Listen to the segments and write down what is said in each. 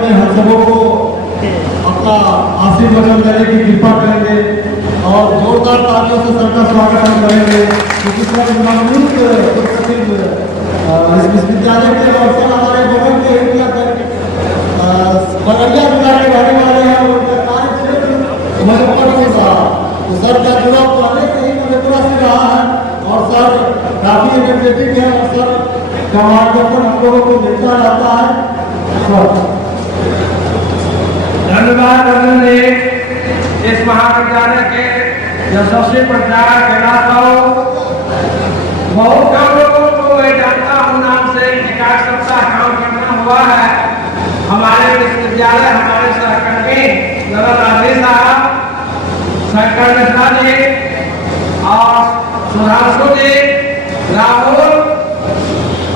हम सबों को अपना आशीर्वचन देने की कृपा करेंगे और जोरदार तालियों से सबका स्वागत हम करेंगे क्योंकि सर मजबूत विश्वविद्यालय के और सर हमारे बगल के बगलिया जिला के रहने वाले हैं और उनका कार्य क्षेत्र मुजफ्फरपुर था। तो सर का जुड़ाव पहले से ही मधेपुरा से रहा है और सर काफी एनर्जेटिक है और सर का मार्गदर्शन हम लोगों को मिलता रहता है। धन्यवाद जी। इस महाविद्यालय के यशस्वी प्रचारक बहुत कम लोगों को मैं जानता हूँ नाम से विकास सप्ताह काम करना हुआ है। हमारे विश्वविद्यालय हमारे सहकर्मी राधे साहब, शंकर मिश्रा जी और सुधांशु जी, राहुल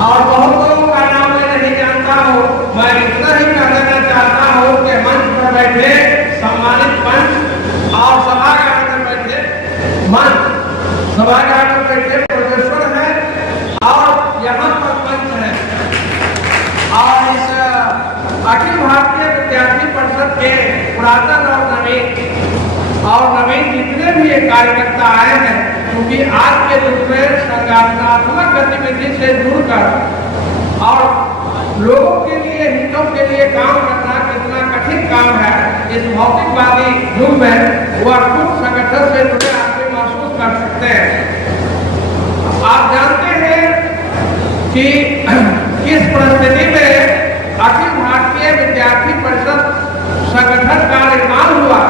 और बहुत लोगों का नाम मैं नहीं जानता हूँ। मैं इतना ही कह देना चाहता हूँ कि मंच पर बैठे सम्मानित पंच और सभागार में बैठे मंच सभागार में बैठे प्रोफेसर हैं और यहाँ पर पंच हैं और इस अखिल भारतीय विद्यार्थी परिषद के पुरातन और नवीन जितने भी ये कार्यकर्ता आए हैं, क्योंकि आज के युग में संगठनात्मक गतिविधि से जुड़कर और लोगों के लिए हितों के लिए काम करना कितना कठिन काम है, इस भौतिकवादी युग में वह खुद संगठन से जुड़े आदमी महसूस कर सकते हैं। आप जानते हैं कि किस परिस्थिति में अखिल भारतीय विद्यार्थी परिषद संगठन का निर्माण हुआ।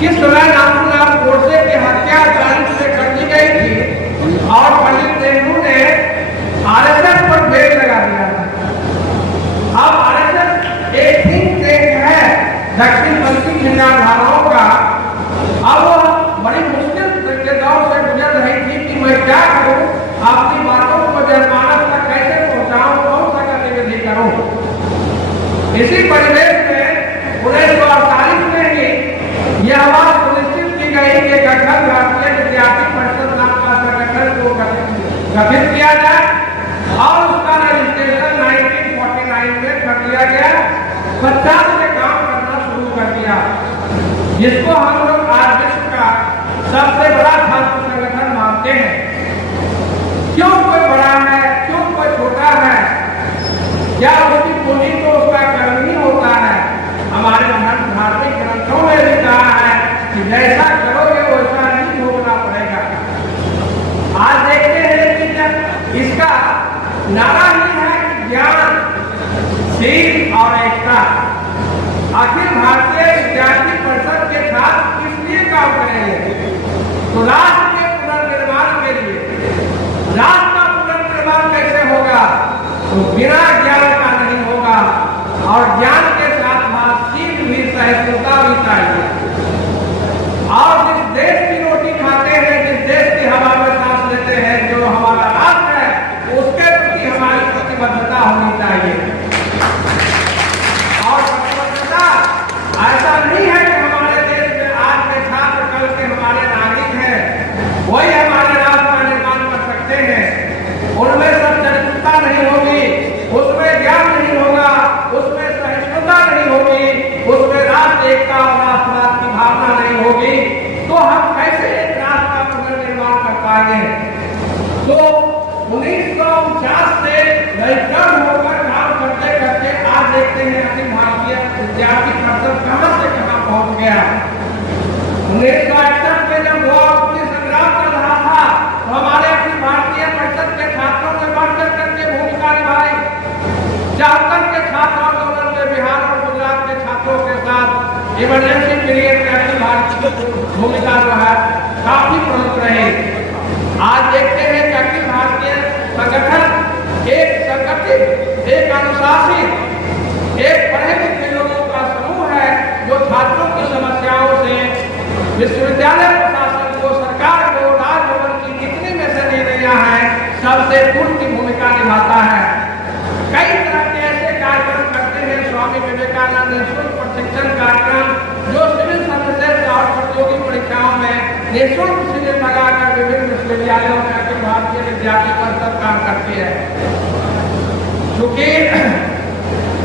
किस समय नाथूराम गोडसे की हत्या तारीख से कर दी गई थी और पंडित नेहरू ने आरएसएस पर ब्रेक लगा दिया था। अब आरएसएस एक थिंक टैंक है दक्षिणपंथी विचारधाराओं का। अब बड़ी मुश्किल के दौर से गुजर रही थी कि मैं क्या करूं, अपनी बातों को जनमानस तक कैसे पहुंचाऊं, कौन सा गतिविधि करूं। इसी परिवेश में 1948 में ही यह बात सुनिश्चित की गई कि अखिल भारतीय विद्यार्थी परिषद नाम का संगठन को गठित किया जाए और उसका रजिस्ट्रेशन 1949 में कर दिया गया। 50 से काम करना शुरू कर दिया, जिसको हम लोग आज विश्व का सबसे बड़ा छात्र संगठन मानते हैं। क्यों कोई बड़ा है, क्यों कोई छोटा है, क्या उसकी पूंजी तो उसका कर्म ही होता है। हमारे धार्मिक ग्रंथों में भी कहा है कि जैसा करोगे वैसा नहीं भोगना पड़ेगा। आज देखते हैं कि इसका नारा ही है कि ज्ञान, शील और एकता। अखिल भारतीय विद्यार्थी परिषद के साथ किस लिए काम करेंगे? तो राष्ट्र के पुनर्निर्माण के लिए। राष्ट्र का पुनर्निर्माण कैसे होगा? तो बिना ज्ञान का नहीं होगा और ज्ञान के साथ शील भी, सहिष्णुता भी चाहिए। और जिस देश की रोटी खाते हैं, जिस देश की हवा में सांस लेते हैं, जो हमारा राष्ट्र है, उसके प्रति हमारी प्रतिबद्धता होनी चाहिए। और प्रतिबद्धता ऐसा नहीं है कि हमारे देश में आज के छात्र कल के हमारे नागरिक हैं, वही हमारे राष्ट्र का निर्माण कर सकते हैं। उनमें सच्चाईता नहीं होगी, उसमें ज्ञान नहीं होगा, उसमें सहिष्णुता नहीं होगी, उसमें राष्ट्र एकता और राष्ट्रवाद की भावना नहीं होगी, तो हम कैसे एक राष्ट्र का पुनर्निर्माण कर पाएंगे? तो 1949 से नैतिक होकर काम करते करते आज देखते हैं अखिल भारतीय विद्यार्थी परिषद कहां से कहां पहुंच गया। 1961 में जब वो अपनी संग्राम चल रहा था तो हमारे अखिल भारतीय परिषद के छात्रों ने बढ़ चढ़ करके भूमिका निभाई। 74 के छात्र आंदोलन में बिहार और गुजरात के छात्रों के साथ इमरजेंसी पीरियड में अखिल भारतीय भूमिका जो है काफी प्रमुख रही। आज देखते हैं कि अखिल भारतीय संगठन एक संगठित, एक अनुशासित, एक पढ़े लिखे लोगों का समूह है जो छात्रों की समस्याओं से विश्वविद्यालय प्रशासन को, सरकार को, राजभवन की जितनी मशीनरियां हैं, सबसे पूर्ण की भूमिका निभाता है। कई तरह के ऐसे कार्यक्रम करते हैं स्वामी विवेकानंद निःशुल्क प्रशिक्षण कार्यक्रम, जो सिविल सर्विसेज और प्रतियोगी परीक्षाओं में निःशुल्क शिविर लगाकर विभिन्न विश्वविद्यालयों में अखिल भारतीय विद्यार्थी परिषद काम करती है। चूंकि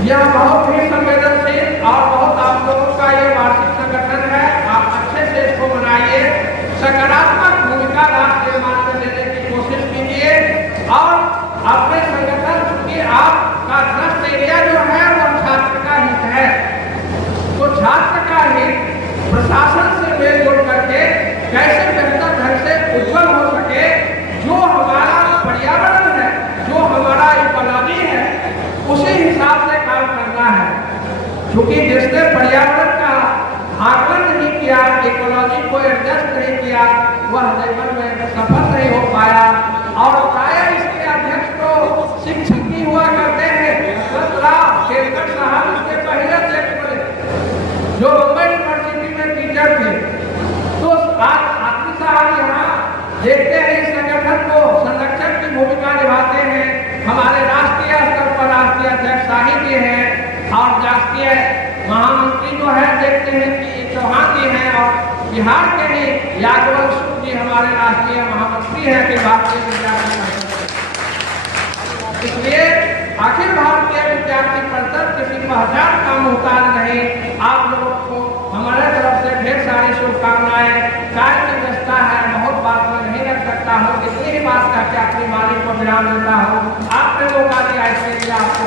यह बहुत ही संवेदनशील और बहुत आप लोगों का ये वार्षिक संगठन है। आप अच्छे से इसको मनाइए, सकारात्मक भूमिका राष्ट्र निर्माण में लेने की कोशिश कीजिए और अपने संगठन की आपका ट्रस्ट एरिया जो है वो छात्र का हित है, तो छात्र का हित प्रशासन से मेलजोल करके कैसे बेहतर ढंग से उज्जवल हो सके, जो हमारा पर्यावरण है, जो हमारा इकोनॉमी है, उसी हिसाब से काम करना है। क्योंकि जिसने पर्यावरण का आकलन नहीं किया, इकोलॉजी को एडजस्ट नहीं किया, वह जीवन में सफल नहीं हो पाया। और शायद इसके अध्यक्ष तो शिक्षक ही हुआ करते हैं, केलकर साहब इसके पहले अध्यक्ष बने, जो मुंबई यूनिवर्सिटी में टीचर थे। तो आज आदमी साहब यहाँ देखते हैं इस संगठन को संरक्षक की भूमिका निभाते हैं। हमारे राष्ट्रीय स्तर पर राष्ट्रीय अध्यक्ष शाही जी हैं और राष्ट्रीय महामंत्री जो है देखते हैं कि चौहान जी हैं, और बिहार के ही यादव जी हमारे राष्ट्रीय महामंत्री हैं कि भारतीय विद्यार्थी परिषद। इसलिए अखिल भारतीय विद्यार्थी परिषद किसी पहचान का मुहताज नहीं। आप लोगों को हमारे तरफ से ढेर सारी शुभकामनाएं। कार्य की व्यवस्था है, बहुत बात में नहीं रख सकता हूँ, इतनी ही बात करके अपनी वाणी को विराम देता हूँ। आपने मौका दिया इसके लिए आपको